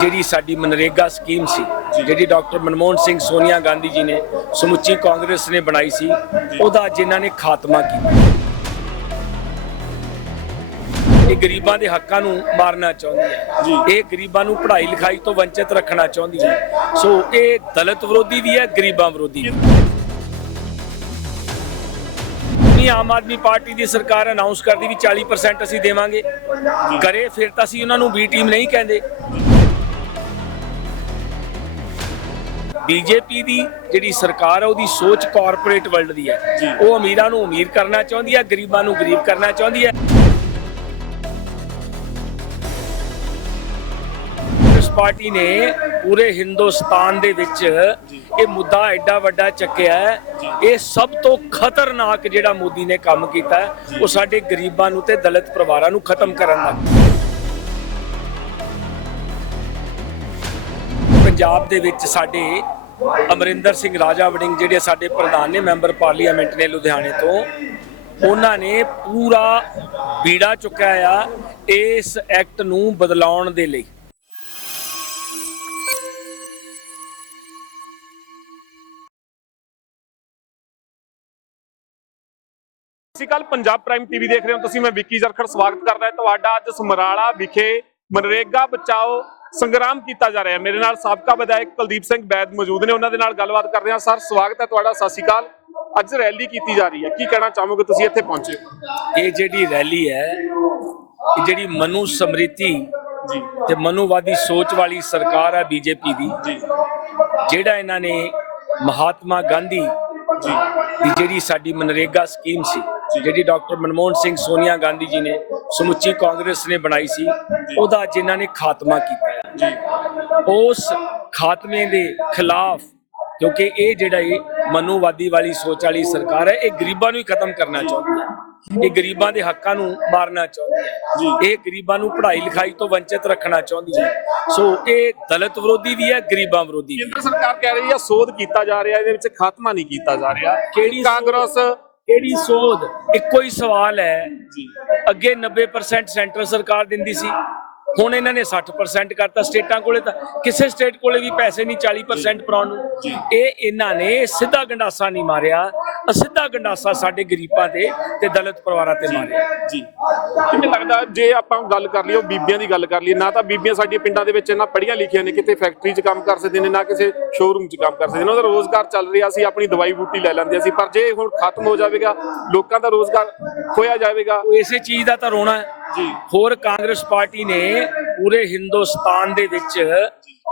ਜਿਹੜੀ ਸਾਡੀ ਮਨਰੇਗਾ ਸਕੀਮ ਸੀ ਜਿਹੜੀ ਡਾਕਟਰ ਮਨਮੋਹਨ ਸਿੰਘ ਸੋਨੀਆ ਗਾਂਧੀ ਜੀ ਨੇ ਸਮੁੱਚੀ ਕਾਂਗਰਸ ਨੇ ਬਣਾਈ ਸੀ ਉਹਦਾ ਜਿਨ੍ਹਾਂ ਨੇ ਖਾਤਮਾ ਕੀਤਾ। ਇਹ ਗਰੀਬਾਂ ਦੇ ਹੱਕਾਂ ਨੂੰ ਮਾਰਨਾ ਚਾਹੁੰਦੀ ਹੈ। ਇਹ ਗਰੀਬਾਂ ਨੂੰ ਪੜ੍ਹਾਈ ਲਿਖਾਈ ਤੋਂ ਵੰਚਿਤ ਰੱਖਣਾ ਚਾਹੁੰਦੀ ਹੈ। ਸੋ ਇਹ ਦਲਿਤ ਵਿਰੋਧੀ ਵੀ ਹੈ ਗਰੀਬਾਂ ਵਿਰੋਧੀ ਵੀ ਨਹੀਂ ਆਮ ਆਦਮੀ ਪਾਰਟੀ ਦੀ ਸਰਕਾਰ ਅਨਾਉਂਸ ਕਰਦੀ ਵੀ 40% ਅਸੀਂ ਦੇਵਾਂਗੇ। ਕਰੇ ਫਿਰ ਤਾਂ ਅਸੀਂ ਉਹਨਾਂ ਨੂੰ ਬੀ ਟੀਮ ਨਹੀਂ ਕਹਿੰਦੇ। ਬੀਜੇਪੀ ਦੀ ਜਿਹੜੀ ਸਰਕਾਰ ਹੈ ਉਹਦੀ ਸੋਚ ਕਾਰਪੋਰੇਟ ਵਰਲਡ ਦੀ ਹੈ। ਉਹ ਅਮੀਰਾਂ ਨੂੰ ਅਮੀਰ ਕਰਨਾ ਚਾਹੁੰਦੀ ਹੈ ਗਰੀਬਾਂ ਨੂੰ ਗਰੀਬ ਕਰਨਾ ਚਾਹੁੰਦੀ ਹੈ। ਕਾਂਗਰਸ ਪਾਰਟੀ ਨੇ ਪੂਰੇ ਹਿੰਦੁਸਤਾਨ ਦੇ ਵਿੱਚ ਇਹ ਮੁੱਦਾ ਐਡਾ ਵੱਡਾ ਚੱਕਿਆ ਹੈ। ਇਹ ਸਭ ਤੋਂ ਖਤਰਨਾਕ ਜਿਹੜਾ ਮੋਦੀ ਨੇ ਕੰਮ ਕੀਤਾ ਉਹ ਸਾਡੇ ਗਰੀਬਾਂ ਨੂੰ ਤੇ ਦਲਿਤ ਪਰਿਵਾਰਾਂ ਨੂੰ ਖਤਮ ਕਰਨ ਦਾ। ਪੰਜਾਬ ਦੇ ਵਿੱਚ ਸਾਡੇ ਅਮਰਿੰਦਰ ਸਿੰਘ ਰਾਜਾ ਵੜਿੰਗ ਜਿਹੜੇ ਸਾਡੇ ਪ੍ਰਧਾਨ ਨੇ ਮੈਂਬਰ ਪਾਰਲੀਮੈਂਟ ਨੇ ਲੁਧਿਆਣੇ ਤੋਂ, ਉਹਨਾਂ ਨੇ ਪੂਰਾ ਬੀੜਾ ਚੁੱਕਿਆ ਆ ਇਸ ਐਕਟ ਨੂੰ ਬਦਲਾਉਣ ਦੇ ਲਈ। ਸਤਿ ਸ਼੍ਰੀ ਅਕਾਲ ਪੰਜਾਬ ਪ੍ਰਾਈਮ ਟੀਵੀ ਦੇਖ ਰਹੇ ਹੋ। ਤੁਸੀਂ ਮੈਂ ਵਿੱਕੀ ਜ਼ਰਖੜ, ਸਵਾਗਤ ਕਰਦਾ ਤੁਹਾਡਾ ਅੱਜ ਸਮਰਾਲਾ ਵਿਖੇ ਮਨਰੇਗਾ ਬਚਾਓ ਸੰਗਰਾਮ ਕੀਤਾ ਜਾ ਰਿਹਾ ਹੈ। ਮੇਰੇ ਨਾਲ ਸਾਬਕਾ ਵਿਧਾਇਕ ਕੁਲਦੀਪ ਸਿੰਘ ਬੈਦ ਮੌਜੂਦ ਨੇ। ਉਹਨਾਂ ਦੇ ਨਾਲ ਗੱਲਬਾਤ ਕਰਦੇ ਹਾਂ। ਸਰ ਸਵਾਗਤ ਹੈ ਤੁਹਾਡਾ। ਸਤਿ ਸ਼੍ਰੀ ਅਕਾਲ। ਅੱਜ ਰੈਲੀ ਕੀਤੀ ਜਾ ਰਹੀ ਹੈ। ਕੀ ਕਹਿਣਾ ਚਾਹੋਗੇ ਤੁਸੀਂ? ਇੱਥੇ ਪਹੁੰਚੇ ਇਹ ਜਿਹੜੀ ਰੈਲੀ ਹੈ ਇਹ ਜਿਹੜੀ ਮਨੂ ਸਮ੍ਰਿਤੀ ਜੀ। ਤੇ ਮਨੂਵਾਦੀ ਸੋਚ ਵਾਲੀ ਸਰਕਾਰ ਹੈ ਬੀਜੇਪੀ ਦੀ ਜੀ। ਜਿਹੜਾ ਇਹਨਾਂ ਨੇ ਮਹਾਤਮਾ ਗਾਂਧੀ ਜੀ। ਦੀ ਜਿਹੜੀ ਸਾਡੀ ਮਨਰੇਗਾ ਸਕੀਮ ਸੀ ਜਿਹੜੀ ਡਾਕਟਰ ਮਨਮੋਹਨ ਸਿੰਘ ਸੋਨੀਆ ਗਾਂਧੀ ਜੀ ਨੇ ਸਮੁੱਚੀ ਕਾਂਗਰਸ ਨੇ ਬਣਾਈ ਸੀ ਉਹਦਾ ਜਿਨ੍ਹਾਂ ਨੇ ਖਾਤਮਾ ਕੀਤਾ। ਉਸ ਖਾਤਮੇ ਦੇ ਖਿਲਾਫ ਕਿਉਂਕਿ ਇਹ ਜਿਹੜਾ ਇਹ ਮਨੂਵਾਦੀ ਵਾਲੀ ਸੋਚ ਵਾਲੀ ਸਰਕਾਰ ਹੈ ਇਹ ਗਰੀਬਾਂ ਨੂੰ ਹੀ ਖਤਮ ਕਰਨਾ ਚਾਹੁੰਦੀ ਹੈ। ਇਹ ਗਰੀਬਾਂ ਦੇ ਹੱਕਾਂ ਨੂੰ ਮਾਰਨਾ ਚਾਹੁੰਦੀ ਹੈ। ਇਹ ਗਰੀਬਾਂ ਨੂੰ ਪੜ੍ਹਾਈ ਲਿਖਾਈ ਤੋਂ ਵੰਚਿਤ ਰੱਖਣਾ ਚਾਹੁੰਦੀ ਹੈ। ਸੋ ਇਹ ਦਲਿਤ ਵਿਰੋਧੀ ਵੀ ਹੈ ਗਰੀਬਾਂ ਵਿਰੋਧੀ ਵੀ ਹੈ। ਕੇਂਦਰ ਸਰਕਾਰ ਕਹਿ ਰਹੀ ਹੈ ਸੋਧ ਕੀਤਾ ਜਾ ਰਿਹਾ ਇਹਦੇ ਵਿੱਚ ਖਾਤਮਾ ਨਹੀਂ ਕੀਤਾ ਜਾ ਰਿਹਾ। ਕਿਹੜੀ ਕਾਂਗਰਸ ਕਿਹੜੀ ਸੋਧ? ਇੱਕੋ ਹੀ ਸਵਾਲ ਹੈ। ਜੀ। ਅੱਗੇ 90% ਸੈਂਟਰ ਸਰਕਾਰ ਦਿੰਦੀ ਸੀ। ਹੁਣ ਇਹਨਾਂ ਨੇ 60% ਕਰਤਾ ਸਟੇਟਾਂ ਕੋਲੇ ਤਾਂ ਕਿਸੇ ਸਟੇਟ ਕੋਲੇ ਵੀ ਪੈਸੇ ਨਹੀਂ 40% ਪਰਾਉਣ ਨੂੰ। ਇਹ ਇਹਨਾਂ ਨੇ ਸਿੱਧਾ ਗੰਡਾਸਾ ਨਹੀਂ ਮਾਰਿਆ। ਅਸਿੱਧਾ ਗੰਡਾਸਾ ਸਾਡੇ ਗਰੀਬਾਂ ਤੇ ਤੇ ਦਲਿਤ ਪਰਿਵਾਰਾਂ ਤੇ ਮਾਰਿਆ। ਜੀ। ਕਿਵੇਂ ਲੱਗਦਾ ਜੇ ਆਪਾਂ ਗੱਲ ਕਰ ਲਈਏ ਬੀਬੀਆਂ ਦੀ ਗੱਲ ਕਰ ਲਈਏ ਨਾ ਤਾਂ ਬੀਬੀਆਂ ਸਾਡੀਆਂ ਪਿੰਡਾਂ ਦੇ ਵਿੱਚ ਇਹਨਾਂ ਪੜ੍ਹੀਆਂ ਲਿਖੀਆਂ ਨੇ ਕਿਤੇ ਫੈਕਟਰੀ 'ਚ ਕੰਮ ਕਰ ਸਕਦੇ ਨੇ ਨਾ ਕਿਸੇ ਸ਼ੋਰੂਮ 'ਚ ਕੰਮ ਕਰ ਸਕਦੇ ਨੇ। ਉਹਦਾ ਰੋਜ਼ਗਾਰ ਚੱਲ ਰਿਹਾ ਸੀ ਆਪਣੀ ਦਵਾਈ ਬੂਟੀ ਲੈ ਲੈਂਦੇ ਸੀ ਪਰ ਜੇ ਹੁਣ ਖਤਮ ਹੋ ਜਾਵੇਗਾ ਲੋਕਾਂ ਦਾ ਰੋਜ਼ਗਾਰ ਖੋਇਆ ਜਾਵੇਗਾ। ਉਹ ਇਸੇ ਚੀਜ਼ ਦਾ ਤਾਂ ਰੋਣਾ ਹੈ। ਹੋਰ ਕਾਂਗਰਸ ਪਾਰਟੀ ਨੇ ਪੂਰੇ ਹਿੰਦੁਸਤਾਨ ਦੇ ਵਿੱਚ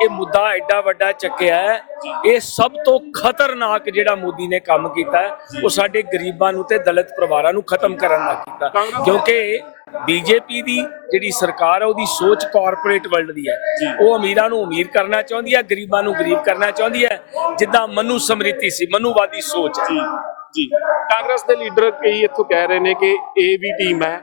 ਇਹ ਮੁੱਦਾ ਐਡਾ ਵੱਡਾ ਚੱਕਿਆ ਹੈ। ਇਹ ਸਭ ਤੋਂ ਖਤਰਨਾਕ ਜਿਹੜਾ ਮੋਦੀ ਨੇ ਕੰਮ ਕੀਤਾ ਉਹ ਸਾਡੇ ਗਰੀਬਾਂ ਨੂੰ ਤੇ ਦਲਿਤ ਪਰਿਵਾਰਾਂ ਨੂੰ ਖਤਮ ਕਰਨ ਦਾ ਕੀਤਾ। ਕਿਉਂਕਿ ਬੀਜੇਪੀ ਦੀ ਜਿਹੜੀ ਸਰਕਾਰ ਹੈ ਉਹਦੀ ਸੋਚ ਕਾਰਪੋਰੇਟ ਵਰਲਡ ਦੀ ਹੈ। ਉਹ ਅਮੀਰਾਂ ਨੂੰ ਅਮੀਰ ਕਰਨਾ ਚਾਹੁੰਦੀ ਹੈ ਗਰੀਬਾਂ ਨੂੰ ਗਰੀਬ ਕਰਨਾ ਚਾਹੁੰਦੀ ਹੈ। ਜਿੱਦਾਂ ਮਨੂ ਸਮ੍ਰਿਤੀ ਸੀ ਮਨੂਵਾਦੀ ਸੋਚ ਜੀ ਕਾਂਗਰਸ ਦੇ ਲੀਡਰ ਕਈ ਇੱਥੋਂ ਕਹਿ ਰਹੇ ਨੇ ਕਿ ਇਹ ਵੀ ਟੀਮ ਹੈ।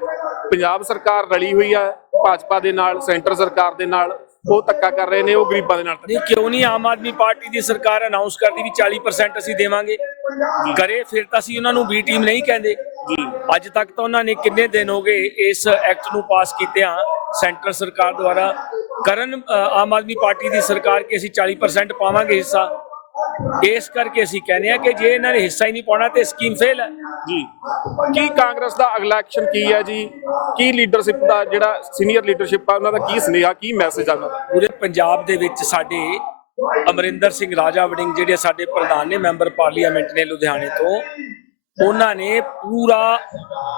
ਪੰਜਾਬ ਸਰਕਾਰ ਰਲੀ ਹੋਈ ਹੈ ਭਾਜਪਾ ਦੇ ਨਾਲ ਸੈਂਟਰ ਸਰਕਾਰ ਦੇ ਨਾਲ ਉਹ ਧੱਕਾ ਕਰ ਰਹੇ ਨੇ ਉਹ ਗਰੀਬਾਂ ਦੇ ਨਾਲ ਨਹੀਂ ਕਿਉਂ ਨਹੀਂ? ਆਮ ਆਦਮੀ ਪਾਰਟੀ ਦੀ ਸਰਕਾਰ ਅਨਾਉਂਸ ਕਰਦੀ ਵੀ 40% ਅਸੀਂ ਦੇਵਾਂਗੇ। ਕਰੇ ਫਿਰ ਤਾਂ ਅਸੀਂ ਉਹਨਾਂ ਨੂੰ ਬੀ ਟੀਮ ਨਹੀਂ ਕਹਿੰਦੇ। ਅੱਜ ਤੱਕ ਤਾਂ ਉਹਨਾਂ ਨੇ ਕਿੰਨੇ ਦਿਨ ਹੋ ਗਏ ਇਸ ਐਕਟ ਨੂੰ ਪਾਸ ਕੀਤਿਆਂ ਸੈਂਟਰ ਸਰਕਾਰ ਦੁਆਰਾ। ਕਰਨ ਆਮ ਆਦਮੀ ਪਾਰਟੀ ਦੀ ਸਰਕਾਰ ਕਿ ਅਸੀਂ 40% ਪਾਵਾਂਗੇ ਹਿੱਸਾ? ਇਸ ਕਰਕੇ ਅਸੀਂ ਕਹਿੰਦੇ ਆ ਕਿ ਜੇ ਇਹਨਾਂ ਨੇ ਹਿੱਸਾ ਹੀ ਨਹੀਂ ਪਾਉਣਾ ਤੇ ਸਕੀਮ ਫੇਲ ਹੈ। ਜੀ। ਕੀ ਕਾਂਗਰਸ ਦਾ ਅਗਲਾ ਐਕਸ਼ਨ ਕੀ ਹੈ ਜੀ? ਕੀ ਲੀਡਰਸ਼ਿਪ ਦਾ ਜਿਹੜਾ ਸੀਨੀਅਰ ਲੀਡਰਸ਼ਿਪ ਆ ਉਹਨਾਂ ਦਾ ਕੀ ਸੁਨੇਹਾ ਕੀ ਮੈਸੇਜ ਆ ਉਹਨਾਂ ਦਾ? ਪੂਰੇ ਪੰਜਾਬ ਦੇ ਵਿੱਚ ਸਾਡੇ ਅਮਰਿੰਦਰ ਸਿੰਘ ਰਾਜਾ ਵੜਿੰਗ ਜਿਹੜੇ ਸਾਡੇ ਪ੍ਰਧਾਨ ਨੇ ਮੈਂਬਰ ਪਾਰਲੀਮੈਂਟ ਨੇ ਲੁਧਿਆਣੇ ਤੋਂ ਉਹਨਾਂ ਨੇ ਪੂਰਾ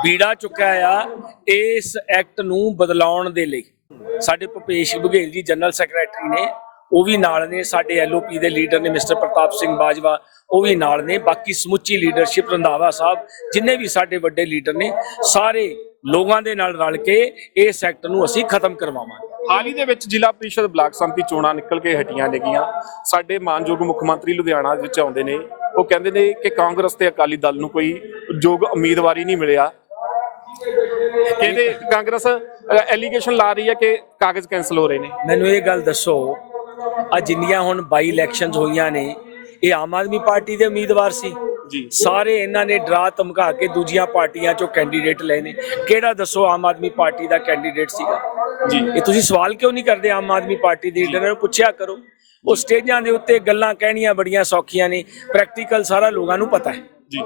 ਬੀੜਾ ਚੁੱਕਿਆ ਆ ਇਸ ਐਕਟ ਨੂੰ ਬਦਲਾਉਣ ਦੇ ਲਈ। ਸਾਡੇ ਭੁਪੇਸ਼ ਬਘੇਲ ਜੀ ਜਨਰਲ ਸੈਕਟਰੀ ਨੇ ਉਹ ਵੀ ਨਾਲ ਨੇ ਸਾਡੇ ਐਲਓਪੀ ਦੇ ਲੀਡਰ ਨੇ ਮਿਸਟਰ ਪ੍ਰਤਾਪ ਸਿੰਘ ਬਾਜਵਾ ਉਹ ਵੀ ਨਾਲ ਨੇ ਬਾਕੀ ਸਮੁੱਚੀ ਲੀਡਰਸ਼ਿਪ ਰੰਧਾਵਾ ਸਾਹਿਬ ਜਿੰਨੇ ਵੀ ਸਾਡੇ ਵੱਡੇ ਲੀਡਰ ਨੇ ਸਾਰੇ ਲੋਕਾਂ ਦੇ ਨਾਲ ਰਲ ਕੇ ਇਸ ਐਕਟ ਨੂੰ ਅਸੀਂ ਖਤਮ ਕਰਵਾਵਾਂਗੇ। ਹਾਲ ਹੀ ਦੇ ਵਿੱਚ ਜ਼ਿਲ੍ਹਾ ਪ੍ਰੀਸ਼ਦ ਬਲਾਕ ਸੰਮਤੀ ਚੋਣਾਂ ਨਿਕਲ ਕੇ ਹਟੀਆਂ ਨੇਗੀਆਂ। ਸਾਡੇ ਮਾਨਯੋਗ ਮੁੱਖ ਮੰਤਰੀ ਲੁਧਿਆਣਾ ਵਿੱਚ ਆਉਂਦੇ ਨੇ। ਉਹ ਕਹਿੰਦੇ ਨੇ ਕਿ ਕਾਂਗਰਸ ਤੇ ਅਕਾਲੀ ਦਲ ਨੂੰ ਕੋਈ ਯੋਗ ਉਮੀਦਵਾਰ ਨਹੀਂ ਮਿਲਿਆ। ਕਹਿੰਦੇ ਕਾਂਗਰਸ ਐਲੀਗੇਸ਼ਨ ਲਾ ਰਹੀ ਹੈ ਕਿ ਕਾਗਜ਼ ਕੈਨਸਲ ਹੋ ਰਹੇ ਨੇ। ਮੈਨੂੰ ਇਹ ਗੱਲ ਦੱਸੋ ਆ ਜਿੰਨੀਆਂ ਹੁਣ ਬਾਈ ਇਲੈਕਸ਼ਨਸ ਹੋਈਆਂ ਨੇ ਇਹ ਆਮ ਆਦਮੀ ਪਾਰਟੀ ਦੇ ਉਮੀਦਵਾਰ ਸੀ। ਜੀ। ਸਾਰੇ ਇਹਨਾਂ ਨੇ ਡਰਾ ਧਮਕਾ ਕੇ ਦੂਜੀਆਂ ਪਾਰਟੀਆਂ ਚੋਂ ਕੈਂਡੀਡੇਟ ਲਏ ਨੇ। ਕਿਹੜਾ ਦੱਸੋ ਆਮ ਆਦਮੀ ਪਾਰਟੀ ਦਾ ਕੈਂਡੀਡੇਟ ਸੀਗਾ? ਜੀ। ਇਹ ਤੁਸੀਂ ਸਵਾਲ ਕਿਉਂ ਨਹੀਂ ਕਰਦੇ ਆਮ ਆਦਮੀ ਪਾਰਟੀ ਦੇ ਲੀਡਰ ਨੂੰ? ਪੁੱਛਿਆ ਕਰੋ। ਉਹ ਸਟੇਜਾਂ ਦੇ ਉੱਤੇ ਗੱਲਾਂ ਕਹਿਣੀਆਂ ਬੜੀਆਂ ਸੌਖੀਆਂ ਨੇ। ਪ੍ਰੈਕਟੀਕਲ ਸਾਰਾ ਲੋਕਾਂ ਨੂੰ ਪਤਾ ਹੈ। ਜੀ।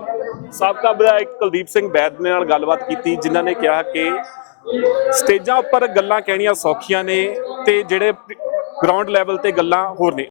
ਸਾਬਕਾ ਵਿਧਾਇਕ ਕੁਲਦੀਪ ਸਿੰਘ ਬੈਦ ਨਾਲ ਗੱਲਬਾਤ ਕੀਤੀ ਜਿਨ੍ਹਾਂ ਨੇ ਕਿਹਾ ਕਿ ਸਟੇਜਾਂ ਉੱਪਰ ਗੱਲਾਂ ਕਹਿਣੀਆਂ ਸੌਖੀਆਂ ਨੇ ਤੇ ਜਿਹੜੇ ਗਰਾਊਂਡ ਲੈਵਲ ਤੇ ਗੱਲਾਂ ਹੋਰ ਨੇ।